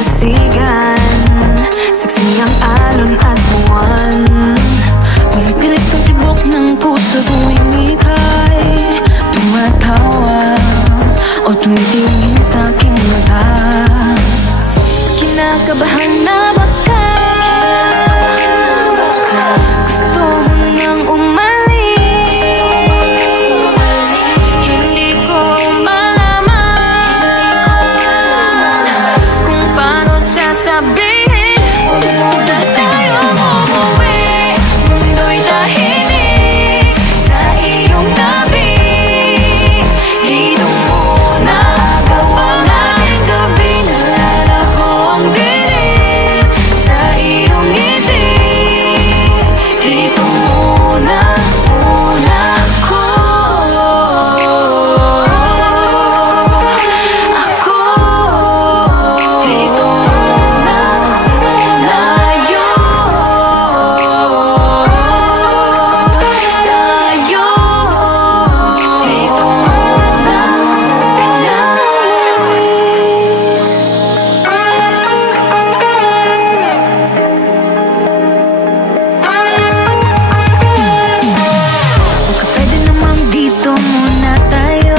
pasigan, saksi ang alon at buwan. Pumipilit sa tibok ng puso tuwing ika'y tumatawa o tumitingin sa aking mata. Kinakabahan na ba ka? Gusto mo nang umalis? Hindi ko malaman kung paano sasabihin. Huwag muna tayong umuwi, mundo'y tahimik sa iyong tabi. Dito muna gawa natin gabi, nalalaho ang dilim sa iyong ngiti. Dito muna ako. Dito muna tayo. Dito muna baka pwede namang dito muna tayo,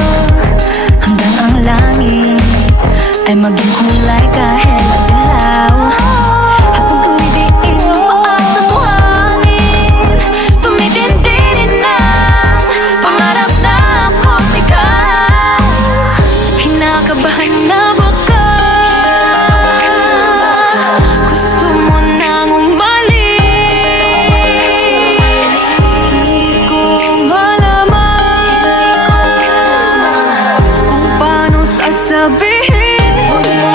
hanggang ang langit ay maging kulay kahit madilaw. Habang tumidiin ang paa sa buhangin, tumitindi din ang pangarap na ako't ikaw. Kinakabahan na ba ka? Gusto mo nang umalis? Hindi ko malaman kung paano sasabihin. Huwag mo